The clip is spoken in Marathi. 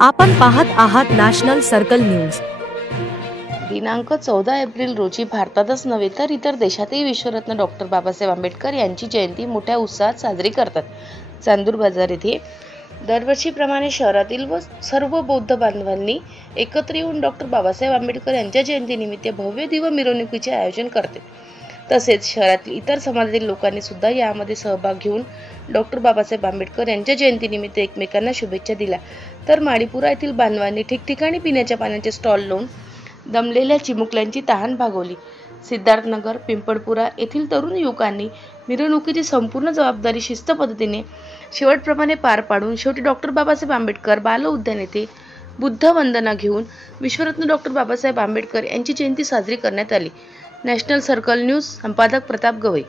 आपण पाहत आहात नॅशनल सर्कल न्यूज। दिनांक 14 एप्रिल रोजी भारतातच नव्हे तर इतर देशातही विश्वरत्न डॉक्टर बाबासाहेब आंबेडकर यांची जयंती मोठ्या उत्साहात साजरी करतात। चांदूर बाजार येथे दरवर्षीप्रमाणे शहरातील व सर्व बौद्ध बांधवांनी एकत्र येऊन डॉक्टर बाबासाहेब आंबेडकर यांच्या जयंतीनिमित्त भव्य दिव्य मिरवणुकीचे आयोजन करते। तसेच शहरातील इतर समाजातील लोकांनी सुद्धा यामध्ये सहभाग घेऊन डॉक्टर बाबासाहेब आंबेडकर यांच्या जयंतीनिमित्त एकमेकांना शुभेच्छा दिल्या। तर माडीपुरा येथील बांधवांनी ठिकठिकाणी पिण्याच्या पाण्याचे स्टॉल लावून दमलेल्या चिमुकल्यांची तहान भागवली। सिद्धार्थनगर पिंपळपुरा येथील तरुण युवकांनी मिरवणुकीची संपूर्ण जबाबदारी शिस्त पद्धतीने शेवटप्रमाणे पार पाडून शेवटी डॉक्टर बाबासाहेब आंबेडकर बाल उद्यान येथे बुद्ध वंदना घेऊन विश्वरत्न डॉक्टर बाबासाहेब आंबेडकर यांची जयंती साजरी करण्यात आली। नॅशनल सर्कल न्यूज संपादक प्रताप गवई।